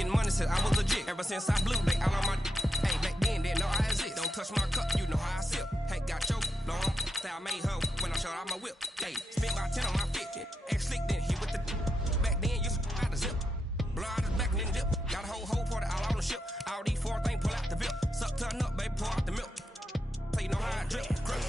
getting money since I was legit. Ever since I blew, they all on my. Hey, back then, didn't know I exist. Don't touch my cup, you know how I sip. Hey, got your long. Say I made her when I showed out my whip. Hey, spent about 10 on my 15. Ex-slick, then hit with the. Back then, used to out the zip. Blow out the back, then dip. Got a whole party all on the ship. All these 4 things pull out the bill. Suck, turn up, baby, pour out the milk. So you know how I drip. Crush.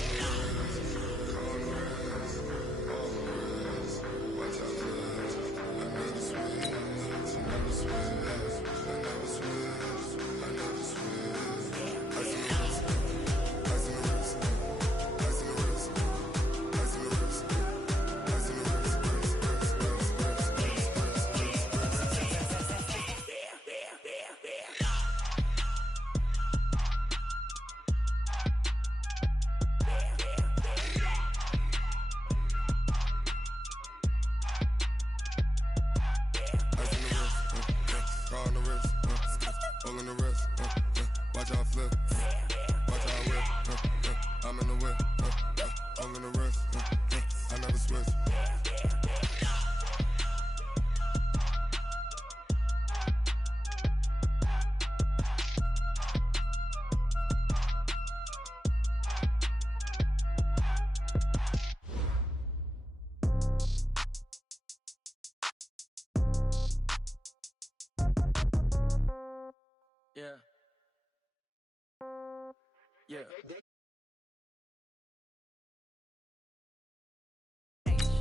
Yeah.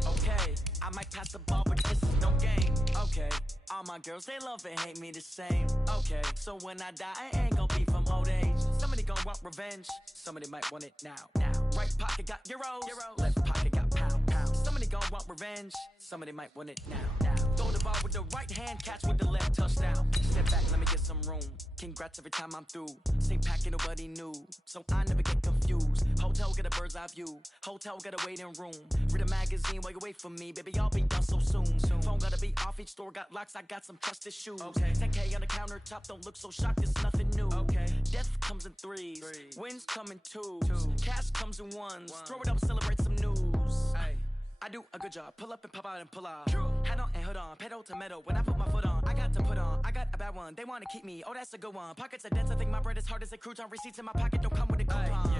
Okay, I might pass the ball, but this is no game. Okay, all my girls, they love and hate me the same. Okay, so when I die, I ain't gonna be from old age. Somebody gonna want revenge, somebody might want it now. Right pocket got euros, left pocket got pounds. Somebody gonna want revenge, somebody might want it now. Throw the ball with the right hand, catch with the left, touchdown. Step back, let me get some room. Congrats every time I'm through. Same packet, nobody knew, so I never get confused. Hotel get a bird's eye view, hotel get a waiting room. Read a magazine while you wait for me, baby, I'll be done so soon. Phone gotta be off, each store got locks, I got some trusted shoes. 10K on the countertop, don't look so shocked, it's nothing new. Death comes in threes, wins come in twos, cash comes in ones. Throw it up, celebrate some news. I do a good job, pull up and pop out and pull out. Head on and hood on, pedal to metal. When I put my foot on, I got to put on. I got a bad one, they wanna keep me, oh that's a good one. Pockets are dense, I think my bread is hard as a crouton. Receipts in my pocket don't come with a coupon.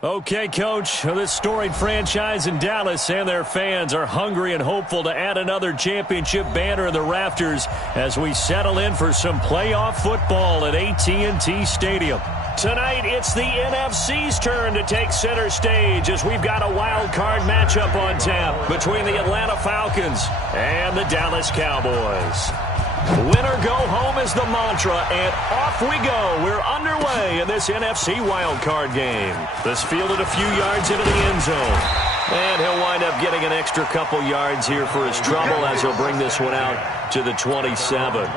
Okay, Coach, this storied franchise in Dallas and their fans are hungry and hopeful to add another championship banner in the rafters as we settle in for some playoff football at AT&T Stadium. Tonight, it's the NFC's turn to take center stage as we've got a wild card matchup on tap between the Atlanta Falcons and the Dallas Cowboys. Win or go home is the mantra, and off we go. We're underway in this NFC wildcard game. This fielded a few yards into the end zone. And he'll wind up getting an extra couple yards here for his trouble as he'll bring this one out to the 27.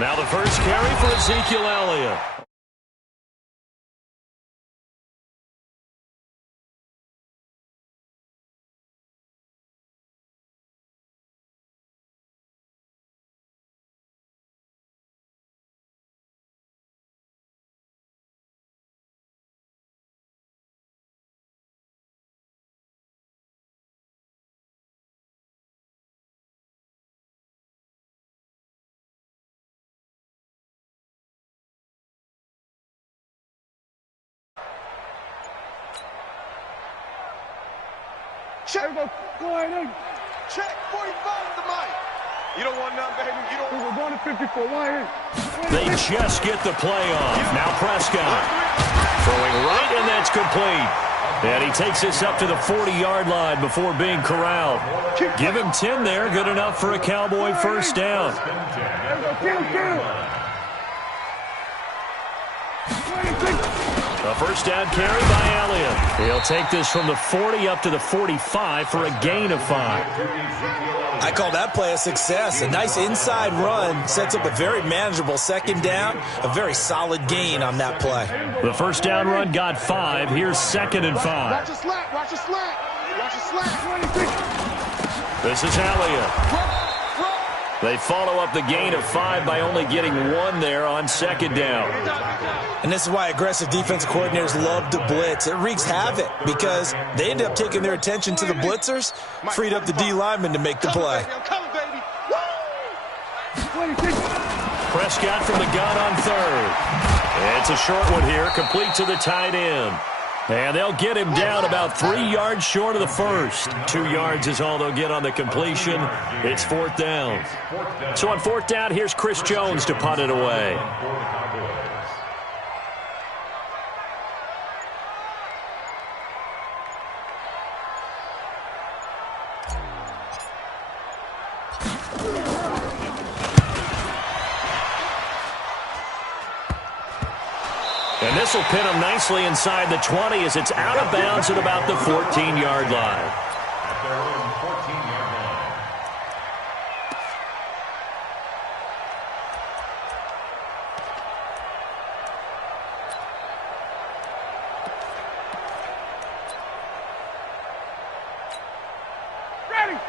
Now the first carry for Ezekiel Elliott. Check. Go ahead in. Check. 45 the mic. You don't want none, baby. You don't. We're going to 54. They just get the play off. Now Prescott throwing right, and that's complete. And he takes this up to the 40-yard line before being corralled. Give him 10 there. Good enough for a Cowboy first down. A first down carry by Elliott. He'll take this from the 40 up to the 45 for a gain of 5. I call that play a success. A nice inside run sets up a very manageable second down. A very solid gain on that play. The first down run got 5. Here's 2nd and 5. Watch your slant. Watch your slant. Watch your slant. This is Elliott. They follow up the gain of 5 by only getting 1 there on second down. And this is why aggressive defensive coordinators love to blitz. It wreaks havoc because they end up taking their attention to the blitzers, freed up the D lineman to make the play. Prescott from the gun on third. It's a short one here, complete to the tight end. And they'll get him down about 3 yards short of the first. 2 yards is all they'll get on the completion. It's fourth down. So on fourth down, here's Chris Jones to punt it away. And this will pin him nicely inside the 20 as it's out of bounds at about the 14-yard line.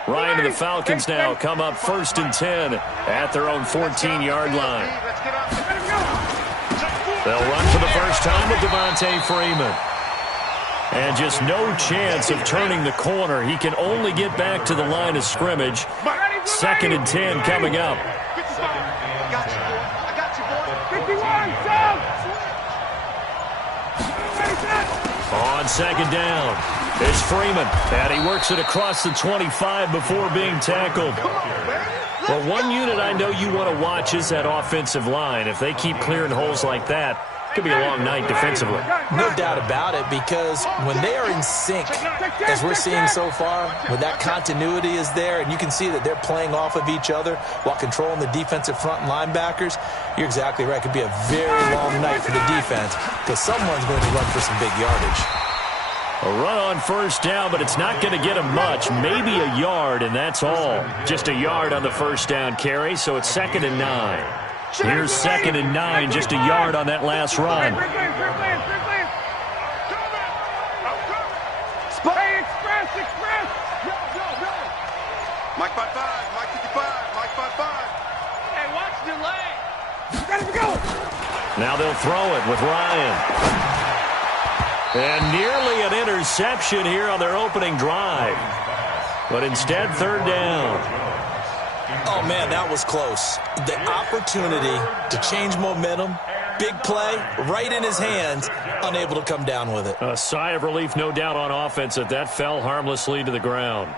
Ryan and the Falcons now come up 1st and 10 at their own 14-yard line. They'll run for the first time with Devontae Freeman. And just no chance of turning the corner. He can only get back to the line of scrimmage. 2nd and 10 coming up. On second down, it's Freeman. And he works it across the 25 before being tackled. Well, one unit I know you want to watch is that offensive line. If they keep clearing holes like that, it could be a long night defensively. No doubt about it, because when they are in sync, as we're seeing so far, when that continuity is there and you can see that they're playing off of each other while controlling the defensive front linebackers, you're exactly right. It could be a very long night for the defense because someone's going to run for some big yardage. A run on first down, but it's not going to get him much. Maybe a yard, and that's all. Just a yard on the first down carry, so it's 2nd and 9. Here's 2nd and 9, just a yard on that last run. Express. Mike 5-5, Mike 55, Mike 5-5. Hey, watch delay. Ready to go. Now they'll throw it with Ryan. And nearly an interception here on their opening drive. But instead, 3rd down. Oh, man, that was close. The opportunity to change momentum, big play, right in his hands, unable to come down with it. A sigh of relief, no doubt, on offense that fell harmlessly to the ground.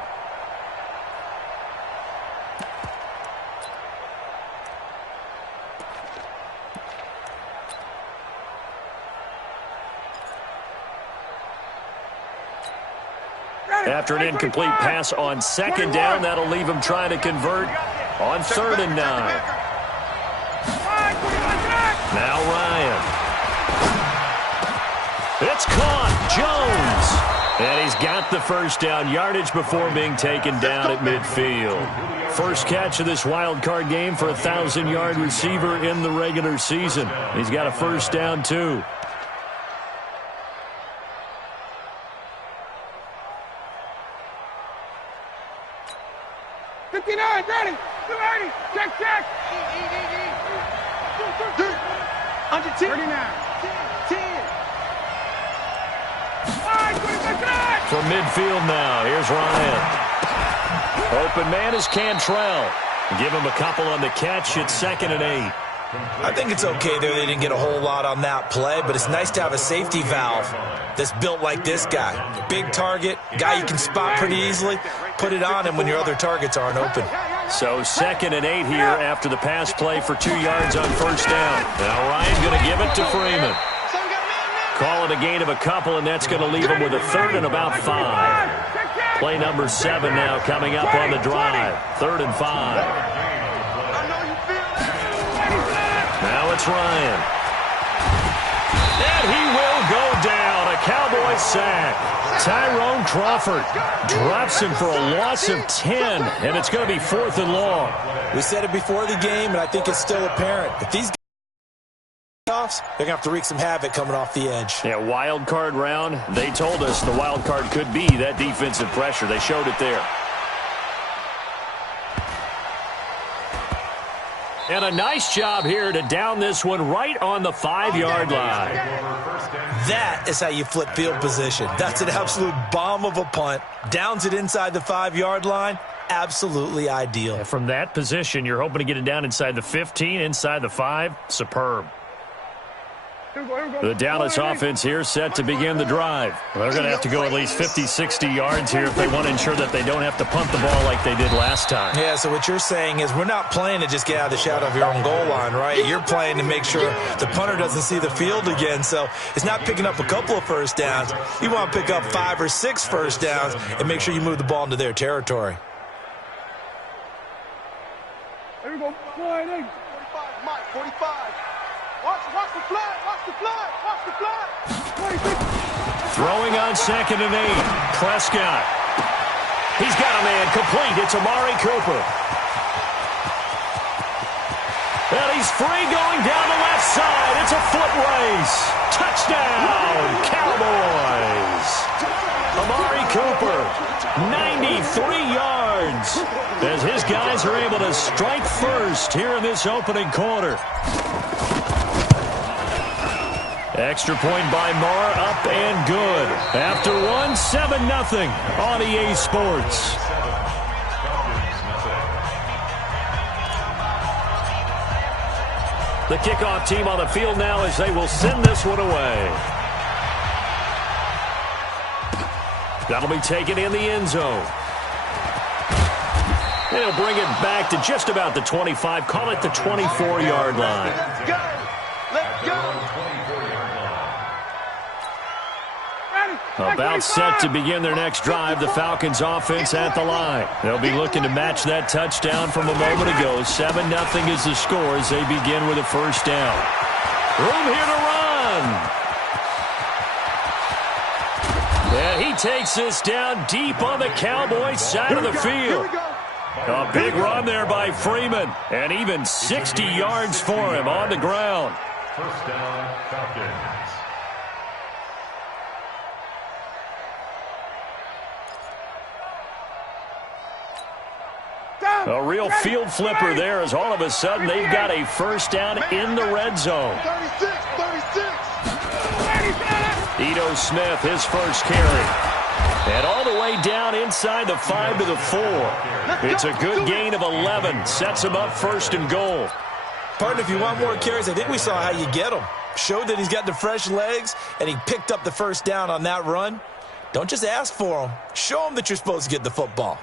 After an incomplete pass on 2nd down, that'll leave him trying to convert on 3rd and 9. Now Ryan. It's caught. Jones. And he's got the first down yardage before being taken down at midfield. First catch of this wild card game for a 1,000-yard receiver in the regular season. He's got a first down, too. Ready. Check. Under 10. 39. 10. From midfield now, here's Ryan. Open man is Cantrell. Give him a couple on the catch. It's 2nd and 8. I think it's okay there. They didn't get a whole lot on that play, but it's nice to have a safety valve that's built like this guy. Big target, guy you can spot pretty easily. Put it on him when your other targets aren't open. So 2nd and 8 here after the pass play for 2 yards on first down. Now Ryan going to give it to Freeman. Call it a gain of a couple, and that's going to leave him with a 3rd and about 5. Play number 7 now coming up on the drive. 3rd and 5. Now it's Ryan. And he will go down. A Cowboy sack. Tyrone Crawford drops him for a loss of 10, and it's going to be 4th and long. We said it before the game, and I think it's still apparent. If these guys they're going to have to wreak some havoc coming off the edge. Yeah, wild card round. They told us the wild card could be that defensive pressure. They showed it there. And a nice job here to down this one right on the 5-yard line. That is how you flip field position. That's an absolute bomb of a punt. Downs it inside the 5-yard line. Absolutely ideal. And from that position, you're hoping to get it down inside the 15, inside the 5. Superb. The Dallas offense here set to begin the drive. They're going to have to go at least 50, 60 yards here if they want to ensure that they don't have to punt the ball like they did last time. Yeah, so what you're saying is we're not playing to just get out of the shadow of your own goal line, right? You're playing to make sure the punter doesn't see the field again. So it's not picking up a couple of first downs. You want to pick up 5 or 6 first downs and make sure you move the ball into their territory. There we go. 45, Mike, 45. Watch the flag, watch the flag, watch the flag. 26. Throwing on 2nd and 8. Prescott. He's got a man complete. It's Amari Cooper. And he's free going down the left side. It's a foot race. Touchdown, Cowboys. Amari Cooper, 93 yards. As his guys are able to strike first here in this opening quarter. Extra point by Marr, up and good. After one, 7-0 on EA Sports. The kickoff team on the field now as they will send this one away. That'll be taken in the end zone. They'll bring it back to just about the 25. Call it the 24-yard line. Let's go. Let's go. About set to begin their next drive, the Falcons offense at the line. They'll be looking to match that touchdown from a moment ago. 7-0 is the score as they begin with a first down. Room here to run. And he takes this down deep on the Cowboys side of the field. A big run there by Freeman. And even 60 yards for him on the ground. First down, Falcons. A real field flipper there as all of a sudden they've got a first down in the red zone. 36. Ito Smith, his first carry. And all the way down inside the 5 to the 4. It's a good gain of 11. Sets him up first and goal. Partner, if you want more carries, I think we saw how you get him. Showed that he's got the fresh legs, and he picked up the first down on that run. Don't just ask for him. Show him that you're supposed to get the football.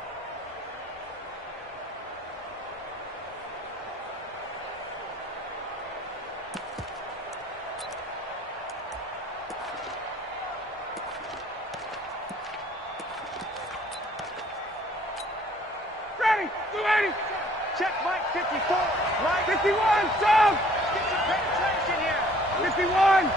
Check Mike 54. Mike 51, Tom. Get some penetration here. 51.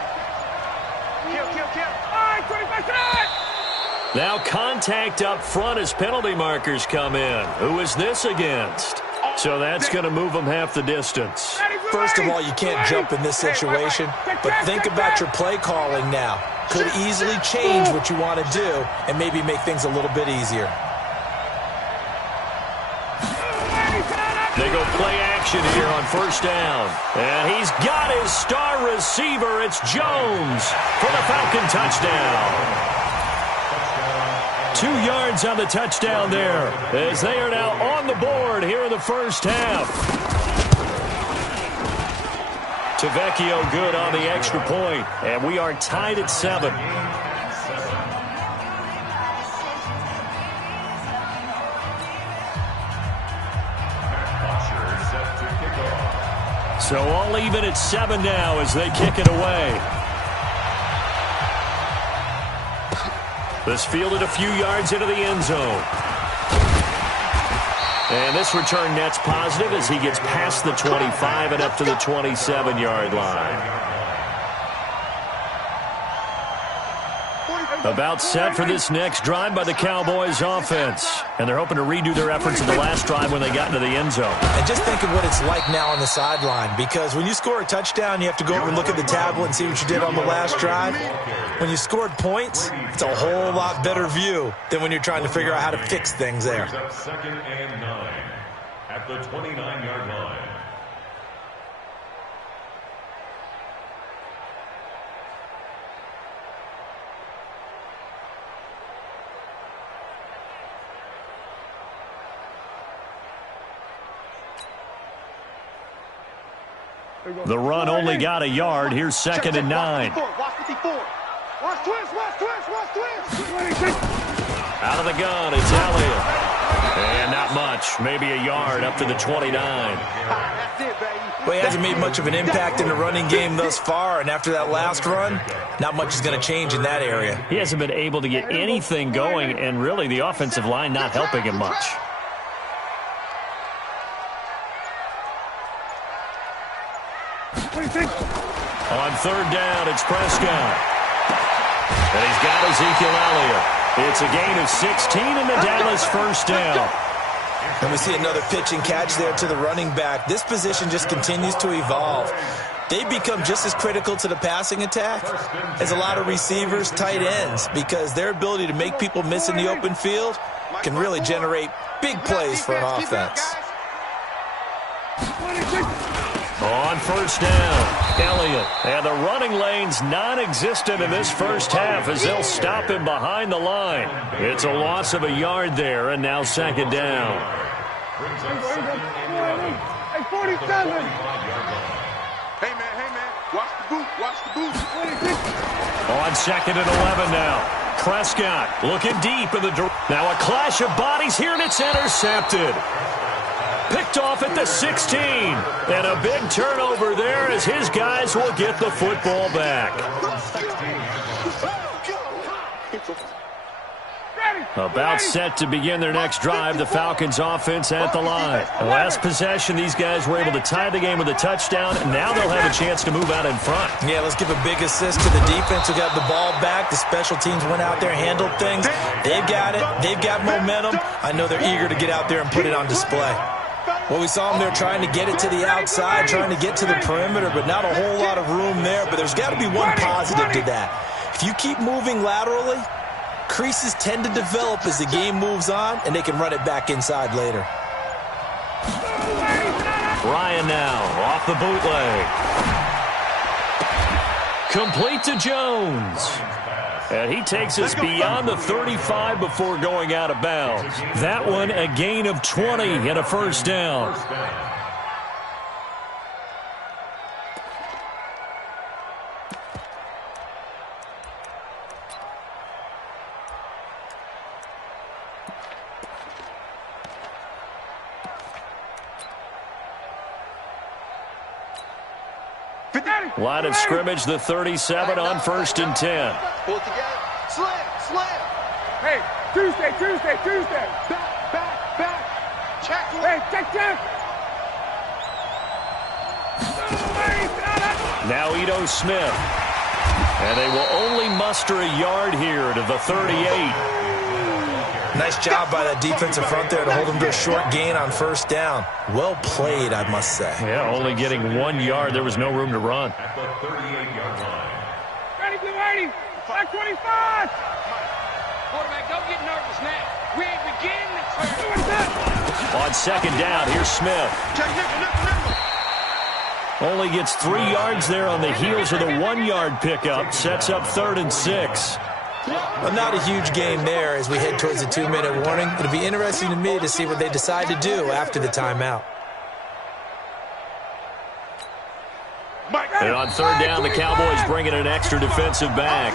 Kill. All right, 25. Now contact up front as penalty markers come in. Who is this against? So that's going to move them half the distance. First of all, you can't jump in this situation, but think about your play calling now. Could easily change what you want to do and maybe make things a little bit easier. They go play action here on first down. And he's got his star receiver. It's Jones for the Falcon touchdown. 2 yards on the touchdown there as they are now on the board here in the first half. Tavecchio good on the extra point, and we are tied at 7. So all even at 7 now as they kick it away. This fielded a few yards into the end zone. And this return net's positive as he gets past the 25 and up to the 27-yard line. About set for this next drive by the Cowboys offense. And they're hoping to redo their efforts in the last drive when they got into the end zone. And just think of what it's like now on the sideline, because when you score a touchdown, you have to go over and look at the tablet and see what you did on the last drive. When you scored points, it's a whole lot better view than when you're trying to figure out how to fix things there. Second and 9 at the 29-yard line. The run only got a yard. Here's 2nd and 9. Watch 54. Watch twist. Out of the gun, it's Elliott. And not much. Maybe a yard up to the 29. That's it, baby. Well, he hasn't made much of an impact in the running game thus far, and after that last run, not much is going to change in that area. He hasn't been able to get anything going, and really the offensive line not helping him much. On 3rd down, it's Prescott. And he's got Ezekiel Elliott. It's a gain of 16 and the Dallas 1st down. And we see another pitch and catch there to the running back. This position just continues to evolve. They become just as critical to the passing attack as a lot of receivers, tight ends, because their ability to make people miss in the open field can really generate big plays for an offense. On 1st down, Elliott. And the running lane's non-existent in this first half as they'll stop him behind the line. It's a loss of a yard there, and now 2nd down. Hey, 47. Hey, man. Watch the boot. On 2nd and 11 now. Prescott looking deep in the... Now a clash of bodies here, and it's intercepted. Picked off at the 16. And a big turnover there as his guys will get the football back. About set to begin their next drive, the Falcons offense at the line. The last possession, these guys were able to tie the game with a touchdown, and now they'll have a chance to move out in front. Yeah, let's give a big assist to the defense who got the ball back. The special teams went out there, handled things. They've got it. They've got momentum. I know they're eager to get out there and put it on display. Well, we saw them there trying to get it to the outside, trying to get to the perimeter, but not a whole lot of room there. But there's got to be one positive to that. If you keep moving laterally, creases tend to develop as the game moves on, and they can run it back inside later. Ryan now off the bootleg. Complete to Jones. And he takes us beyond the 35 before going out of bounds. That one a gain of 20 and a 1st down. Line of scrimmage, the 37 on 1st and 10. Pull it together. Slam. Hey, Tuesday. Back. Check. Hey, check. Now Ito Smith. And they will only muster a yard here to the 38. Nice job by that defensive front there to hold them to a short gain on 1st down. Well played, I must say. Yeah, only getting 1 yard. There was no room to run. At the 38-yard line. Ready. Back 25. Quarterback, don't get nervous now. We ain't beginning the turn. On 2nd down, here's Smith. Only gets 3 yards there on the heels of the 1-yard pickup. Sets up 3rd and 6. Well, not a huge gain there as we head towards the 2-minute warning. It'll be interesting to me to see what they decide to do after the timeout. And on 3rd down, the Cowboys bring in an extra defensive back.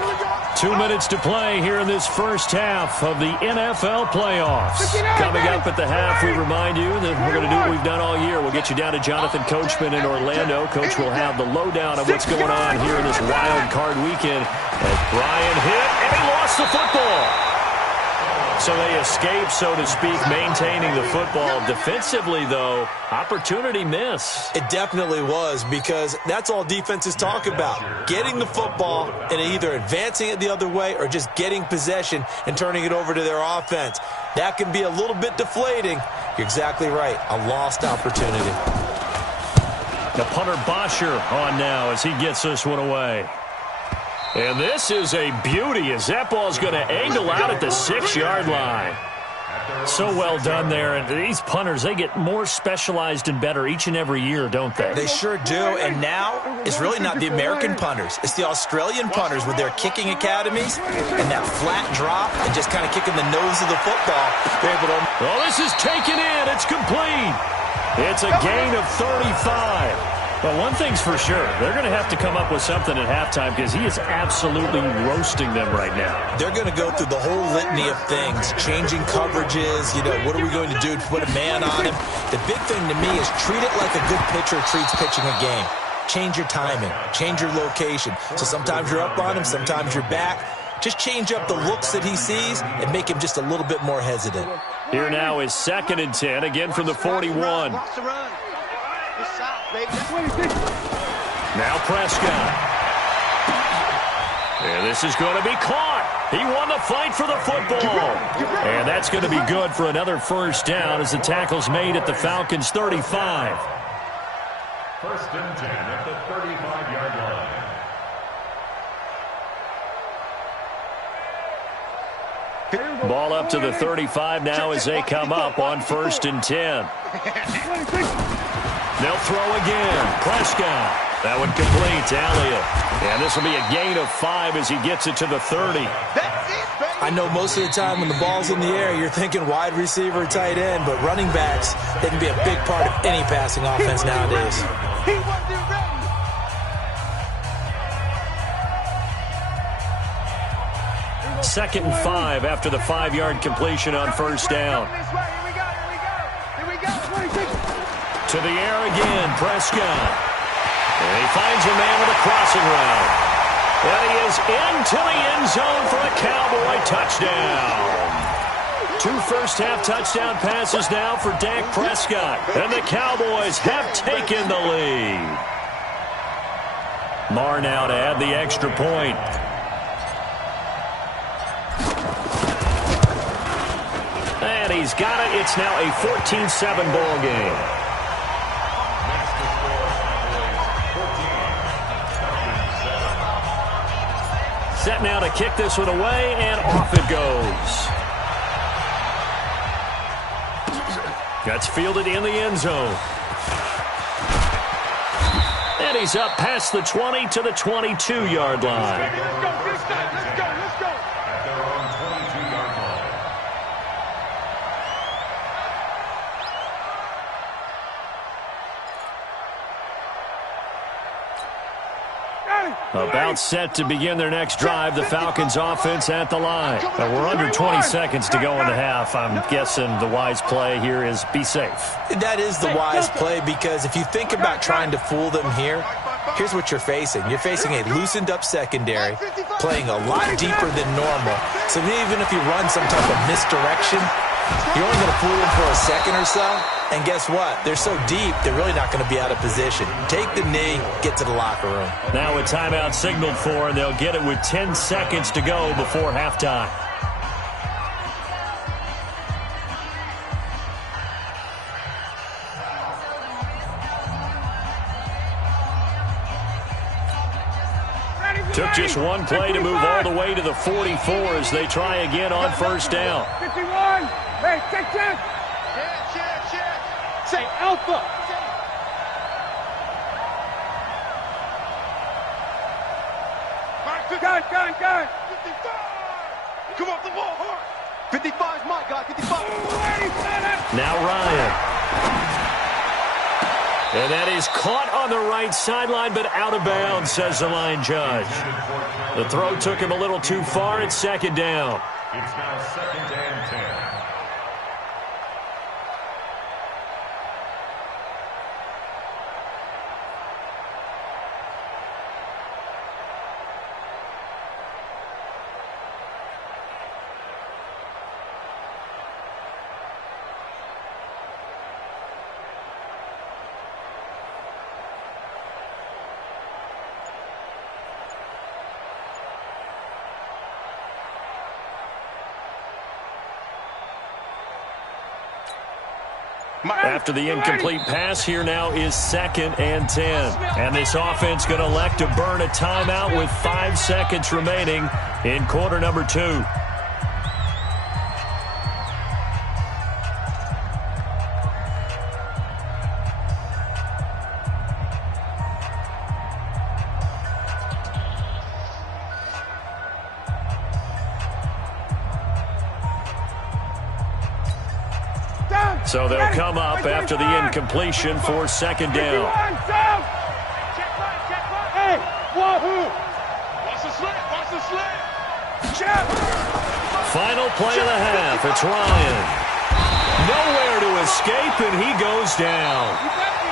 2 minutes to play here in this first half of the NFL playoffs. Coming up at the half, we remind you that we're going to do what we've done all year. We'll get you down to Jonathan Coachman in Orlando. Coach will have the lowdown of what's going on here in this wild card weekend. As Brian hit, and he lost the football. So they escape, so to speak, maintaining the football. Defensively, though, opportunity miss. It definitely was, because that's all defenses talk about. Getting the football and either advancing it the other way or just getting possession and turning it over to their offense. That can be a little bit deflating. You're exactly right. A lost opportunity. The punter Bosher on now as he gets this one away. And this is a beauty as that ball's going to angle out at the 6-yard line. So well done there. And these punters, they get more specialized and better each and every year, don't they? They sure do. And now it's really not the American punters. It's the Australian punters with their kicking academies and that flat drop and just kind of kicking the nose of the football. They're able to... Well, this is taken in. It's complete. It's a gain of 35. Well, one thing's for sure. They're going to have to come up with something at halftime because he is absolutely roasting them right now. They're going to go through the whole litany of things, changing coverages, what are we going to do to put a man on him? The big thing to me is treat it like a good pitcher treats pitching a game. Change your timing, change your location. So sometimes you're up on him, sometimes you're back. Just change up the looks that he sees and make him just a little bit more hesitant. Here now is 2nd and 10, again from the 41. Now Prescott. And this is going to be caught. He won the fight for the football. And that's going to be good for another first down as the tackle's made at the Falcons' 35. 1st and 10 at the 35-yard line. Ball up to the 35 now as they come up on 1st and 10. They'll throw again. Prescott. That one complete to Elliott. And this will be a gain of 5 as he gets it to the 30. I know most of the time when the ball's in the air, you're thinking wide receiver, tight end, but running backs, they can be a big part of any passing offense nowadays. He wasn't ready. 2nd and 5 after the 5-yard completion on 1st down. To the air again, Prescott. And he finds a man with a crossing route. And he is into the end zone for a Cowboy touchdown. 2 first-half touchdown passes now for Dak Prescott. And the Cowboys have taken the lead. Marr now to add the extra point. And he's got it. It's now a 14-7 ball game. Set now to kick this one away, and off it goes. That's fielded in the end zone. And he's up past the 20 to the 22-yard line. Let's go. At their own 22-yard line. About set to begin their next drive, the Falcons offense at the line. We're under 20 seconds to go in the half. I'm guessing the wise play here is be safe. That is the wise play because if you think about trying to fool them here, here's what you're facing. You're facing a loosened up secondary, playing a lot deeper than normal. So even if you run some type of misdirection, you're only going to fool them for a second or so. And guess what? They're so deep, they're really not going to be out of position. Take the knee, get to the locker room. Now a timeout signaled for, and they'll get it with 10 seconds to go before halftime. Took just one play to move all the way to the 44 as they try again on 1st down. 51. Hey, check. Say alpha. Gun. 55. Come off the ball hard. 55 is my guy. 55. Now Ryan. And that is caught on the right sideline, but out of bounds, says the line judge. The throw took him a little too far. It's 2nd down. It's now 2nd and 10. After the incomplete pass, here now is 2nd and 10. And this offense going to elect to burn a timeout with 5 seconds remaining in quarter number 2. So they'll come up after the incompletion for 2nd down. Watch the slant. Watch the slant. Jab. Final play of the half. It's Ryan. Nowhere to escape, and he goes down.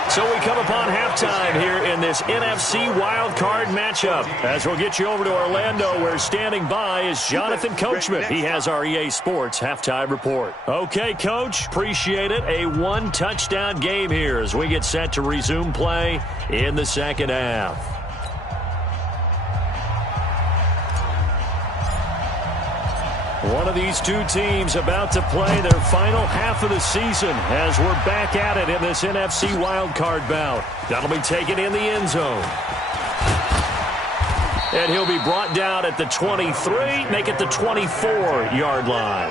So we come upon halftime here in this NFC wildcard matchup. As we'll get you over to Orlando, where standing by is Jonathan Coachman. He has our EA Sports halftime report. Okay, Coach, appreciate it. A one-touchdown game here as we get set to resume play in the second half. One of these two teams about to play their final half of the season as we're back at it in this NFC wildcard bout. That'll be taken in the end zone. And he'll be brought down at the 23, make it the 24-yard line.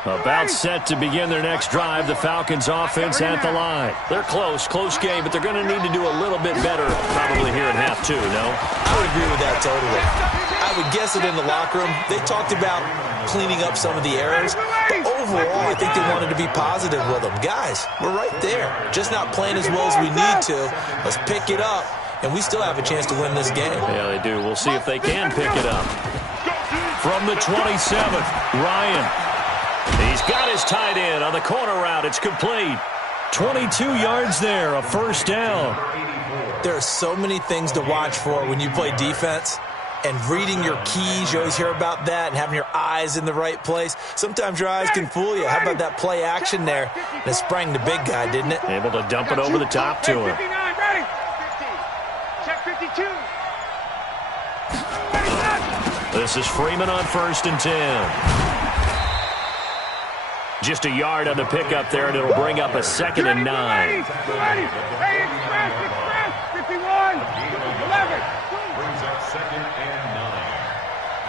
About set to begin their next drive, the Falcons offense at the line. They're close game, but they're going to need to do a little bit better probably here in half two, no? I would agree with that totally. I would guess it in the locker room. They talked about cleaning up some of the errors, but overall I think they wanted to be positive with them. Guys, we're right there. Just not playing as well as we need to. Let's pick it up, and we still have a chance to win this game. Yeah, they do. We'll see if they can pick it up. From the 27th, Ryan. He's got his tight end on the corner route. It's complete. 22 yards there, a first down. There are so many things to watch for when you play defense. And reading your keys, you always hear about that, and having your eyes in the right place. Sometimes your eyes can fool you. How about that play action there? And it sprang the big guy, didn't it? Able to dump it over the top to him. Check 52. This is Freeman on 1st and 10. Just a yard on the pickup there, and it'll bring up a 2nd and 9. Hey, express, 51, 11. Brings up 2nd and 9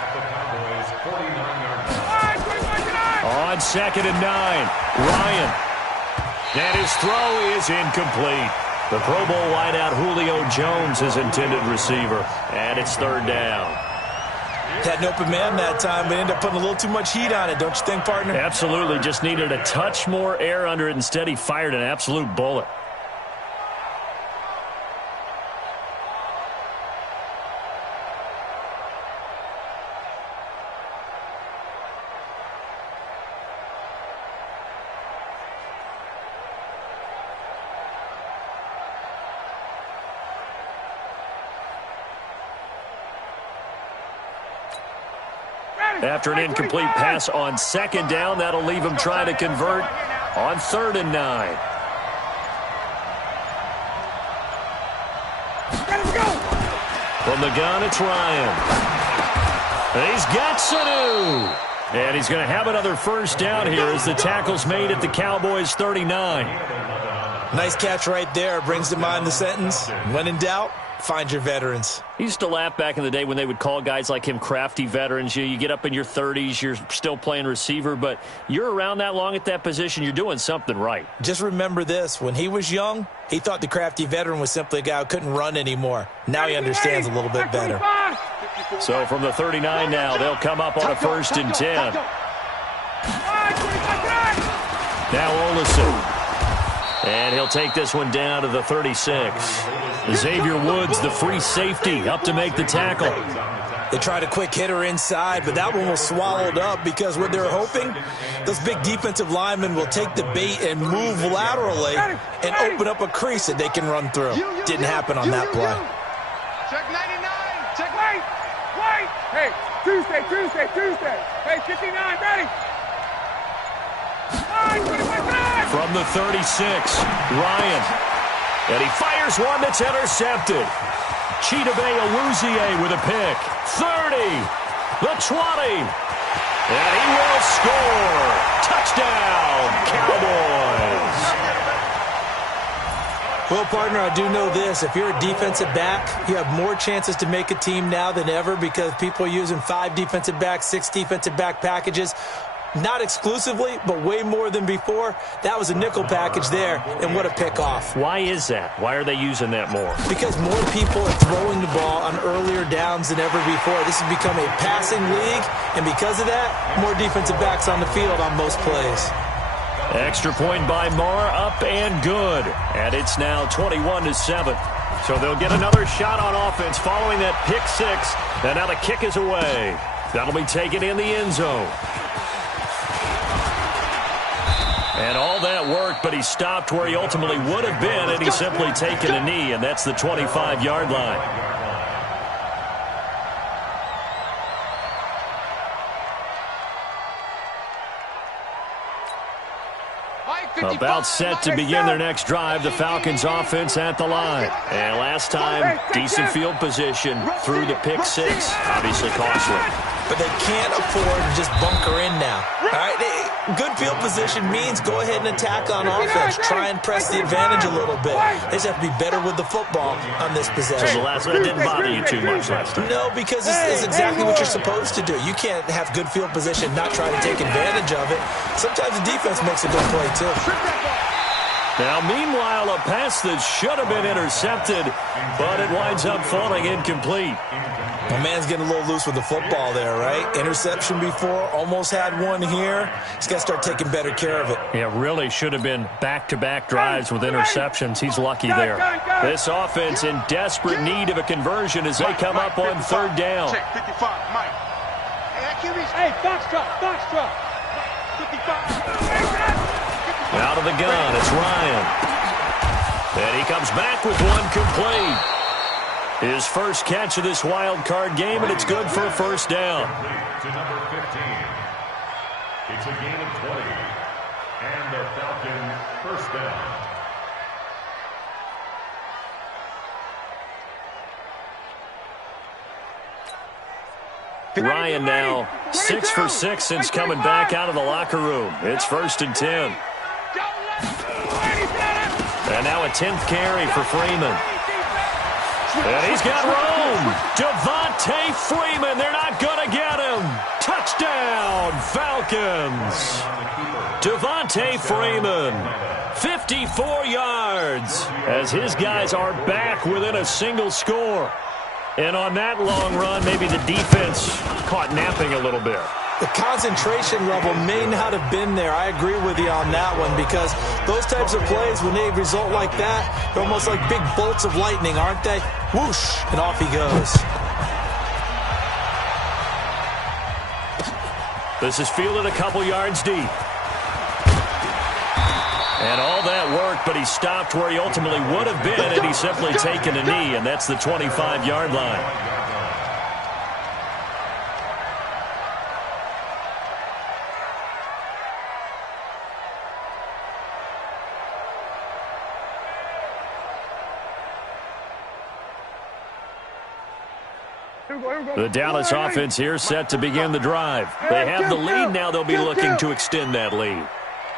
at the Cowboys' 49-yard line. On 2nd and 9, Ryan. And his throw is incomplete. The Pro Bowl wideout Julio Jones is intended receiver, and it's 3rd down. Had an open man that time, but ended up putting a little too much heat on it, don't you think, partner? Absolutely. Just needed a touch more air under it. Instead, he fired an absolute bullet. After an incomplete pass on 2nd down, that'll leave him trying to convert on 3rd and 9. From the gun, it's Ryan. And he's got Sanu. And he's going to have another first down here as the tackle's made at the Cowboys' 39. Nice catch right there. Brings to mind the sentence, when in doubt, find your veterans. He used to laugh back in the day when they would call guys like him crafty veterans. You get up in your 30s, you're still playing receiver, but you're around that long at that position, you're doing something right. Just remember this. When he was young, he thought the crafty veteran was simply a guy who couldn't run anymore. Now he understands a little bit better. So from the 39 now, they'll come up on a 1st and 10. Now Olsen. And he'll take this one down to the 36. Xavier Woods, the free safety, up to make the tackle. They tried a quick hitter inside, but that one was swallowed up because what they're hoping, those big defensive linemen will take the bait and move laterally and open up a crease that they can run through. Didn't happen on that play. Check 99. Check right. Right. Hey, Tuesday. Hey, 59, ready. From the 36, Ryan. And he fires one that's intercepted. Chidobe Awuzie with a pick. 30, the 20. And he will score. Touchdown, Cowboys. Well, partner, I do know this. If you're a defensive back, you have more chances to make a team now than ever because people are using 5 defensive backs, 6 defensive back packages. Not exclusively, but way more than before. That was a nickel package there, and what a pickoff. Why is that? Why are they using that more? Because more people are throwing the ball on earlier downs than ever before. This has become a passing league, and because of that, more defensive backs on the field on most plays. Extra point by Marr, up and good. And it's now 21-7. So they'll get another shot on offense following that pick six. And now the kick is away. That'll be taken in the end zone. And all that worked, but he stopped where he ultimately would have been, and he's simply taken a knee, and that's the 25-yard line. About set to begin their next drive, the Falcons offense at the line. And last time, decent field position through the pick six. Obviously costly. But they can't afford to just bunker in now. All right, good field position means go ahead and attack on offense. Try and press the advantage a little bit. They just have to be better with the football on this possession. So the last one didn't bother you too much last time. No, because it's exactly what you're supposed to do. You can't have good field position, not try to take advantage of it. Sometimes the defense makes a good play, too. Now, meanwhile, a pass that should have been intercepted, but it winds up falling incomplete. My man's getting a little loose with the football there, right? Interception before, almost had one here. He's got to start taking better care of it. Yeah, really should have been back-to-back drives with interceptions. He's lucky there. This offense in desperate need of a conversion as they come up on third down. Check 55, Mike. Hey, foxtrot. 55. Out of the gun, it's Ryan. And he comes back with one complete. His first catch of this wild card game, and it's good for a first down. To number 15. It's a gain of 20. And the Falcons first down. Ryan now 6 for 6 since coming back out of the locker room. It's 1st and 10. And now a 10th carry for Freeman. And he's got room. Devontae Freeman. They're not going to get him. Touchdown, Falcons. Devontae Freeman, 54 yards, as his guys are back within a single score. And on that long run, maybe the defense caught napping a little bit. The concentration level may not have been there. I agree with you on that one, because those types of plays, when they result like that, they're almost like big bolts of lightning, aren't they? Whoosh, and off he goes. This is fielded a couple yards deep. And all that worked, but he stopped where he ultimately would have been, and he's simply taken a knee, and that's the 25-yard line. The Dallas offense here set to begin the drive. They have the lead now. They'll be looking to extend that lead.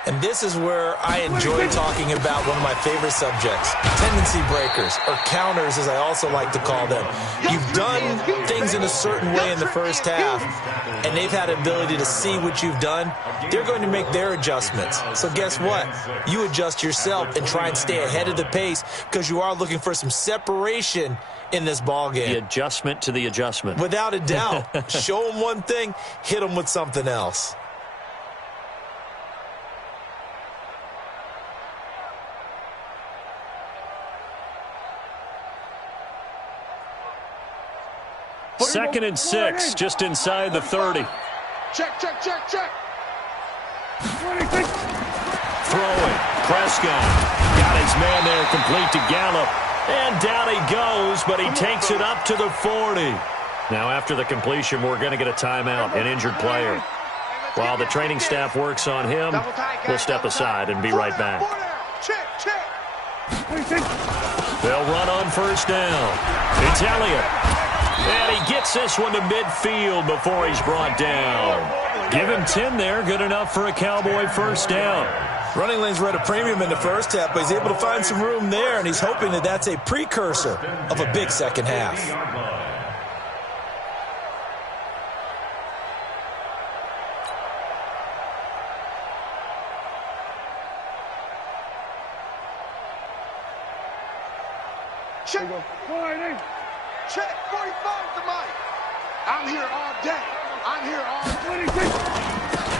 And this is where I enjoy talking about one of my favorite subjects, tendency breakers, or counters as I also like to call them. You've done things in a certain way in the first half, and they've had an ability to see what you've done. They're going to make their adjustments. So guess what? You adjust yourself and try and stay ahead of the pace, because you are looking for some separation in this ball game. The adjustment to the adjustment. Without a doubt. Show them one thing, hit them with something else. Second and 6, just inside the 30. Check. Throwing. Prescott got his man there, complete to Gallup. And down he goes, but he takes it up to the 40. Now after the completion, we're going to get a timeout, an injured player. While the training staff works on him, we'll step aside and be right back. They'll run on first down. It's Elliott. And he gets this one to midfield before he's brought down. Give him 10 there, good enough for a Cowboy first down. Running lanes were at a premium in the first half, but he's able to find some room there, and he's hoping that that's a precursor of a big second half. Check 45 to Mike. I'm here all day. I'm here all 26.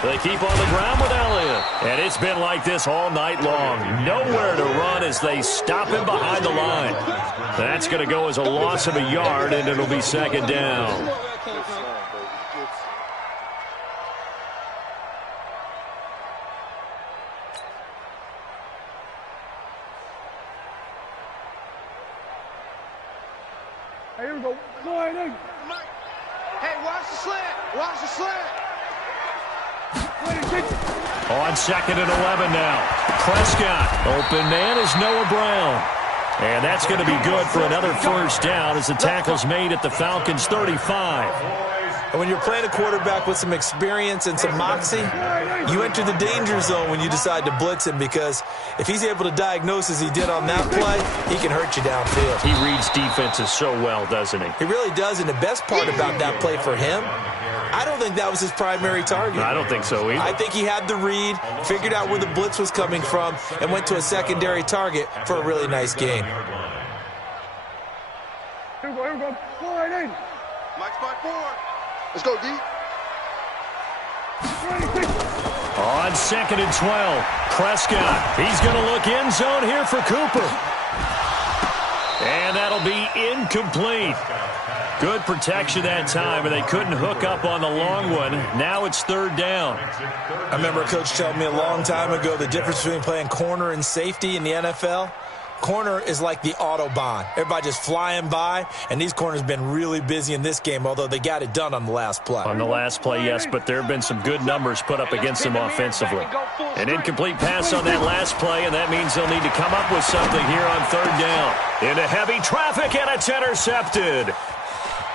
They keep on the ground with Elliott. And it's been like this all night long. Nowhere to run as they stop him behind the line. That's going to go as a loss of a yard, and it'll be second down. Hey, here we go. Sliding. Hey, watch the slant. Watch the slant. On 2nd and 11 now. Prescott. Open man is Noah Brown. And that's going to be good for another first down as the tackle's made at the Falcons' 35. And when you're playing a quarterback with some experience and some moxie, you enter the danger zone when you decide to blitz him, because if he's able to diagnose as he did on that play, he can hurt you downfield. He reads defenses so well, doesn't he? He really does, and the best part about that play for him, I don't think that was his primary target. I don't think so either. I think he had the read, figured out where the blitz was coming from, and went to a secondary target for a really nice gain. Here we go. Sliding. Mike's by 4. Let's go, D. On 2nd and 12, Prescott. He's going to look end zone here for Cooper. And that'll be incomplete. Good protection that time, and they couldn't hook up on the long one. Now it's third down. I remember a coach telling me a long time ago the difference between playing corner and safety in the NFL. Corner is like the Autobahn. Everybody just flying by, and these corners have been really busy in this game, although they got it done on the last play. On the last play, yes, but there have been some good numbers put up against them offensively. An incomplete pass on that last play, and that means they'll need to come up with something here on third down. Into heavy traffic, and it's intercepted.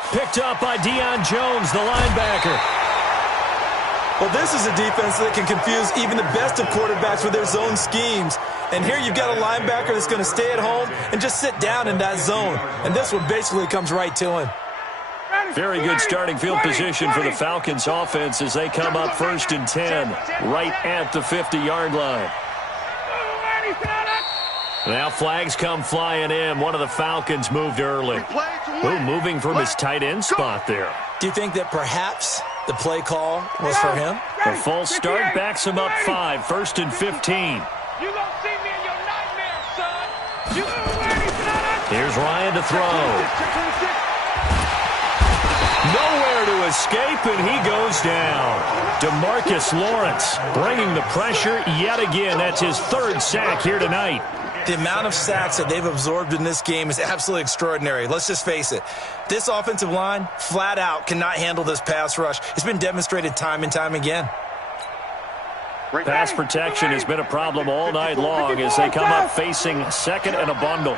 Picked up by Deion Jones, the linebacker. Well, this is a defense that can confuse even the best of quarterbacks with their zone schemes. And here you've got a linebacker that's going to stay at home and just sit down in that zone. And this one basically comes right to him. Very good starting field position for the Falcons offense as they come up 1st and 10, right at the 50-yard line. Now flags come flying in. One of the Falcons moved early. Moving from his tight end spot there. Do you think that perhaps the play call was for him? The false start backs him up 5, 1st and 15. You gonna see me in your nightmares, son. Here's Ryan to throw. Nowhere to escape, and he goes down. DeMarcus Lawrence bringing the pressure yet again. That's his 3rd sack here tonight. The amount of sacks that they've absorbed in this game is absolutely extraordinary. Let's just face it. This offensive line, flat out, cannot handle this pass rush. It's been demonstrated time and time again. Pass protection has been a problem all night long as they come up facing 2nd and a bundle.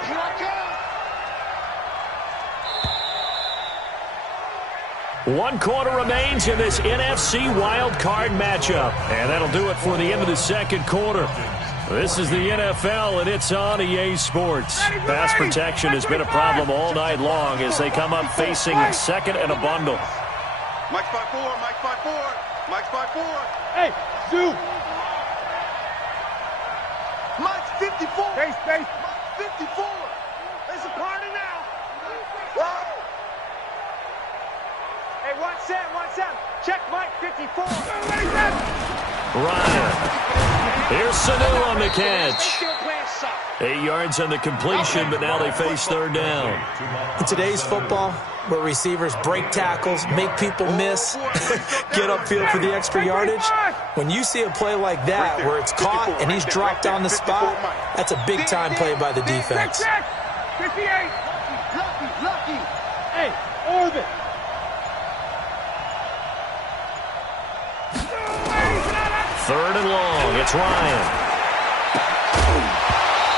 One quarter remains in this NFC wild card matchup. And that'll do it for the end of the second quarter. This is the NFL, and it's on EA Sports. Pass protection has been a problem all night long as they come up facing 2nd and a bundle. Mike's by 4. Mike's by 4. Mike's by 4. Hey, Sue. Mike's 54. Space. Mike's 54. There's a party now. Whoa. Hey, watch Sam. Check Mike 54. Ryan. Here's Sanu on the catch. 8 yards on the completion, but now they face third down. In today's football, where receivers break tackles, make people miss, get upfield for the extra yardage, when you see a play like that where it's caught and he's dropped on the spot, that's a big-time play by the defense. 58. Lucky. Hey, orbit. Third and long. It's Ryan.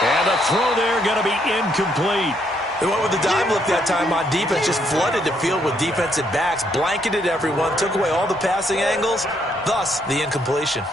And the throw there going to be incomplete. They went with the dive look that time on defense, just flooded the field with defensive backs, blanketed everyone, took away all the passing angles, thus the incompletion.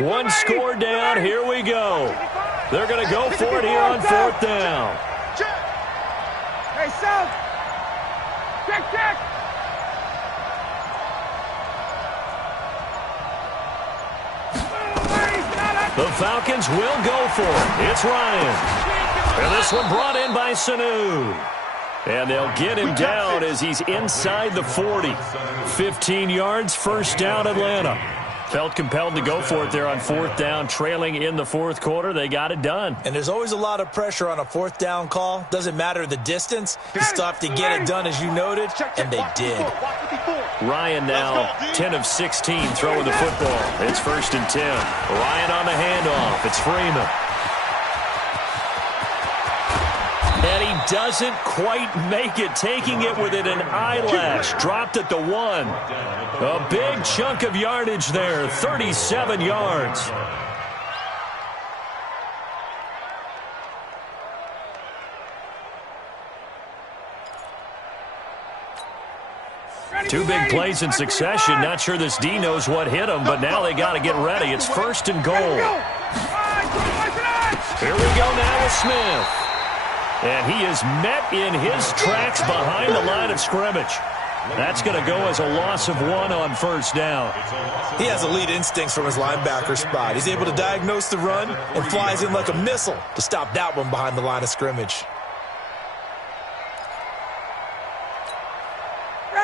One score down. Here we go. They're going to go for it here on 4th down. Hey, South. Check. The Falcons will go for it. It's Ryan. And this one brought in by Sanu. And they'll get him down as he's inside the 40. 15 yards, 1st down, Atlanta. Felt compelled to go for it there on 4th down, trailing in the 4th quarter. They got it done. And there's always a lot of pressure on a 4th down call. Doesn't matter the distance. You still have to get it done, as you noted, and they did. Ryan now 10 of 16 throwing the football. It's 1st and 10. Ryan on the handoff. It's Freeman. And he doesn't quite make it, taking it within an eyelash. Dropped at the 1. A big chunk of yardage there, 37 yards. Two big plays in succession. Not sure this D knows what hit him, but now they got to get ready. It's 1st and goal. Here we go now with Smith. And he is met in his tracks behind the line of scrimmage. That's going to go as a loss of 1 on 1st down. He has elite instincts from his linebacker spot. He's able to diagnose the run and flies in like a missile to stop that one behind the line of scrimmage.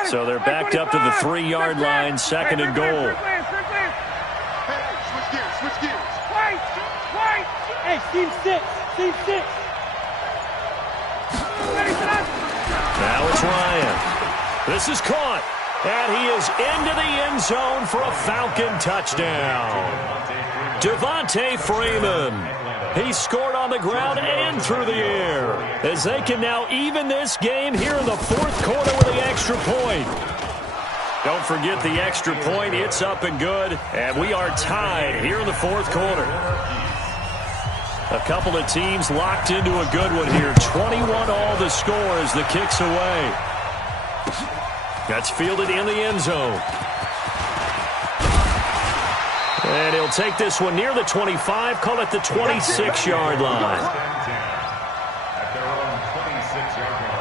So they're backed up to the 3-yard line, 2nd and goal. Switch gears. Wait. Hey, team 6. Now it's Ryan. This is caught. And he is into the end zone for a Falcon touchdown. Devontae Freeman. He scored on the ground and through the air, as they can now even this game here in the 4th quarter with the extra point. Don't forget the extra point. It's up and good. And we are tied here in the 4th quarter. A couple of teams locked into a good one here. 21 all the score as the kick's away. That's fielded in the end zone. And he'll take this one near the 25, call it the 26-yard line. At their own 26-yard line.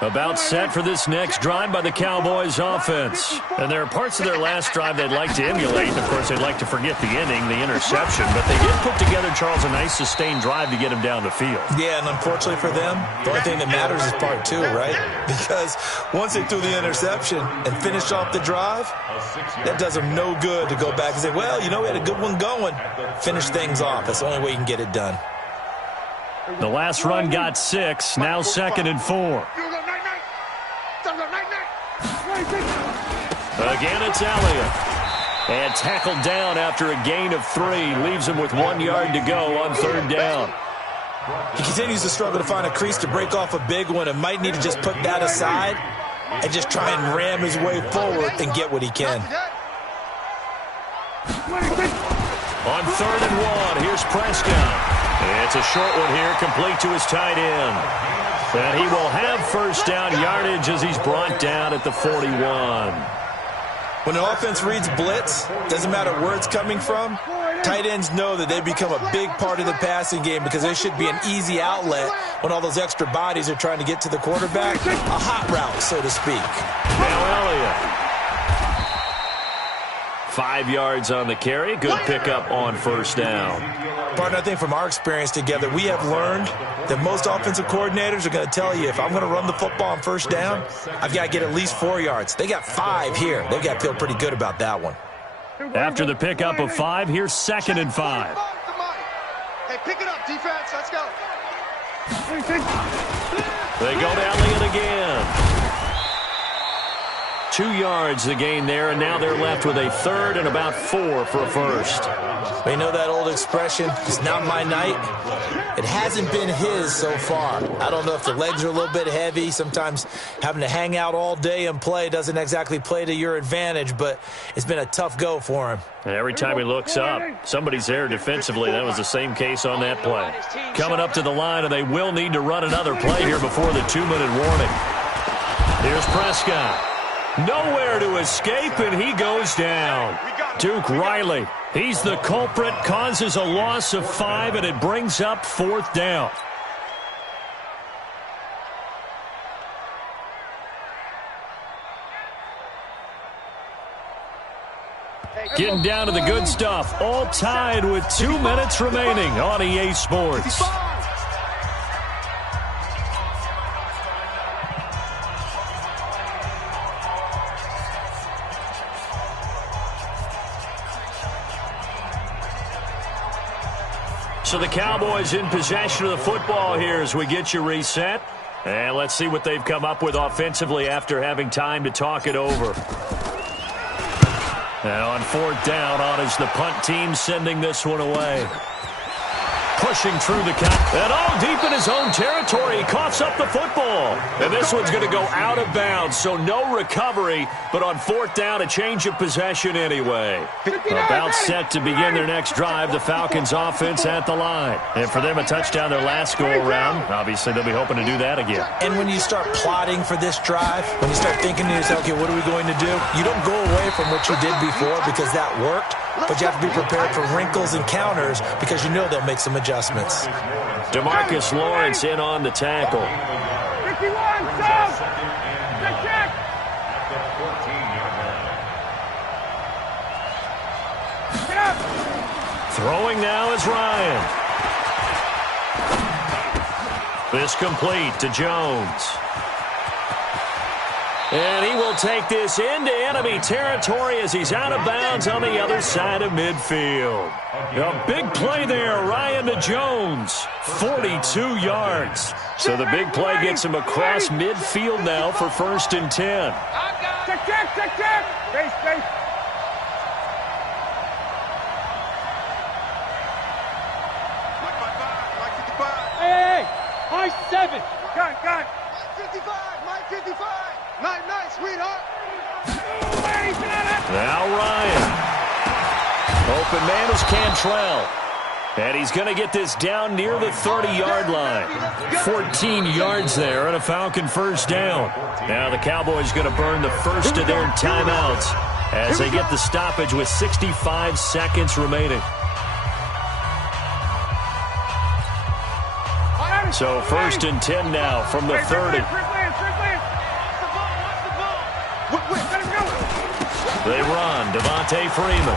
About set for this next drive by the Cowboys offense. And there are parts of their last drive they'd like to emulate. Of course, they'd like to forget the inning, the interception. But they did put together, Charles, a nice sustained drive to get him down the field. Yeah, and unfortunately for them, the only thing that matters is part 2, right? Because once they threw the interception and finished off the drive, that does them no good to go back and say, well, you know, we had a good one going. Finish things off. That's the only way you can get it done. The last run got 6, now 2nd and 4. Again, it's Elliott. And tackled down after a gain of 3. Leaves him with 1 yard to go on 3rd down. He continues to struggle to find a crease to break off a big one and might need to just put that aside and just try and ram his way forward and get what he can. On 3rd and 1, here's Prescott. It's a short one here, complete to his tight end. And he will have 1st down yardage as he's brought down at the 41. When an offense reads blitz, doesn't matter where it's coming from, tight ends know that they become a big part of the passing game because there should be an easy outlet when all those extra bodies are trying to get to the quarterback. A hot route, so to speak. Now Elliott. 5 yards on the carry. Good pickup on 1st down. Partner, I think from our experience together, we have learned that most offensive coordinators are going to tell you, if I'm going to run the football on 1st down, I've got to get at least 4 yards. They got 5 here. They've got to feel pretty good about that one. After the pickup of 5, here's 2nd and 5. Hey, pick it up, defense. Let's go. They go to Elliott again. 2 yards the gain there, and now they're left with a 3rd and about 4 for a 1st. You know that old expression, it's not my night? It hasn't been his so far. I don't know if the legs are a little bit heavy. Sometimes having to hang out all day and play doesn't exactly play to your advantage, but it's been a tough go for him. And every time he looks up, somebody's there defensively. That was the same case on that play. Coming up to the line, and they will need to run another play here before the 2-minute warning. Here's Prescott. Nowhere to escape, and he goes down. Duke Riley. He's the culprit, causes a loss of 5, and it brings up 4th down. Getting down to the good stuff. All tied with 2 minutes remaining on EA Sports. So the Cowboys in possession of the football here as we get you reset. And let's see what they've come up with offensively after having time to talk it over. And on 4th down, on is the punt team sending this one away. Pushing through the count. And deep in his own territory, he coughs up the football. And this one's going to go out of bounds, so no recovery. But on 4th down, a change of possession anyway. About set to begin their next drive, the Falcons offense at the line. And for them, a touchdown their last go-around. Obviously, they'll be hoping to do that again. And when you start plotting for this drive, when you start thinking to yourself, okay, what are we going to do? You don't go away from what you did before because that worked. But you have to be prepared for wrinkles and counters because you know they'll make some adjustments. DeMarcus Lawrence in on the tackle. 51, sub! Check! Get up! Throwing now is Ryan. This complete to Jones. And he will take this into enemy territory as he's out of bounds on the other side of midfield. A big play there, Ryan to Jones. 42 yards. So the big play gets him across midfield now for 1st and 10. Check! Base. Hey! High 7! Gun! 55! 9, sweetheart! Now Ryan. Open man is Cantrell. And he's going to get this down near the 30-yard line. 14 yards there and a Falcon 1st down. Now the Cowboys going to burn the first of their timeouts as they get the stoppage with 65 seconds remaining. So 1st and 10 now from the 30. They run, Devontae Freeman.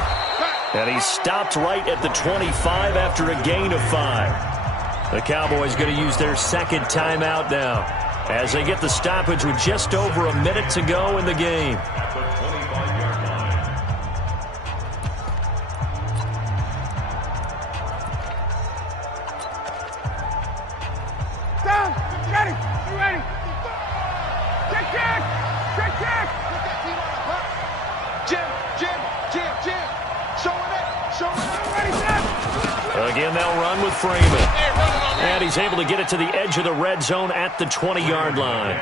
And he's stopped right at the 25 after a gain of 5. The Cowboys going to use their 2nd timeout now as they get the stoppage with just over a minute to go in the game. Down! Ready! You ready? Check! Jim! Showing it! Ready, Sam! Again, they'll run with Freeman. And he's able to get it to the edge of the red zone at the 20-yard line.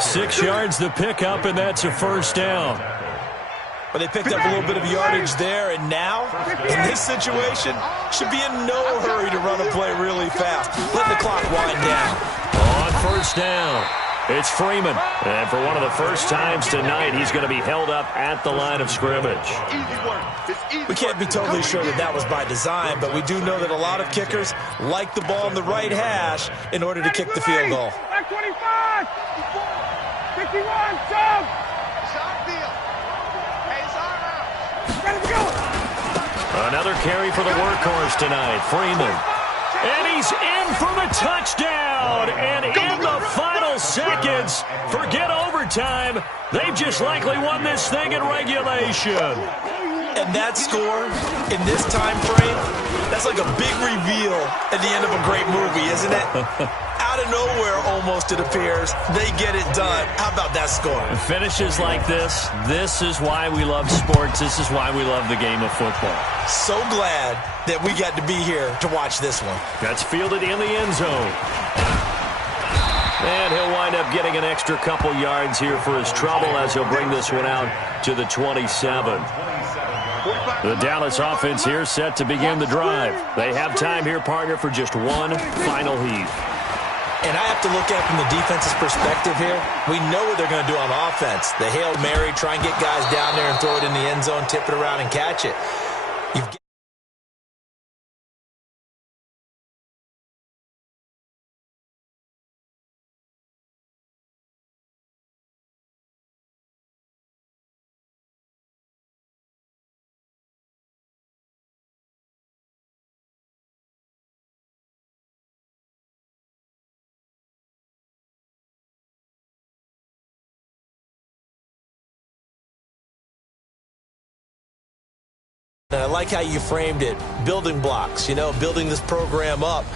6 yards the pickup, and that's a 1st down. But they picked up a little bit of yardage there, and now, in this situation, should be in no hurry to run a play really fast. Let the clock wind down. On 1st down, it's Freeman. And for one of the first times tonight, he's going to be held up at the line of scrimmage. We can't be totally sure that was by design, but we do know that a lot of kickers like the ball in the right hash in order to kick the field goal. Back 25! 51, jump! Another carry for the workhorse tonight, Freeman. And he's in for the touchdown. And in the final seconds, forget overtime. They've just likely won this thing in regulation. And that score, in this time frame, that's like a big reveal at the end of a great movie, isn't it? Out of nowhere, almost, it appears, they get it done. How about that score? Finishes like this is why we love sports. This is why we love the game of football. So glad that we got to be here to watch this one. That's fielded in the end zone. And he'll wind up getting an extra couple yards here for his trouble as he'll bring this one out to the 27. The Dallas offense here set to begin the drive. They have time here, partner, for just one final heave. And I have to look at it from the defense's perspective here. We know what they're going to do on offense. The Hail Mary, try and get guys down there and throw it in the end zone, tip it around and catch it. And I like how you framed it, building blocks, building this program up.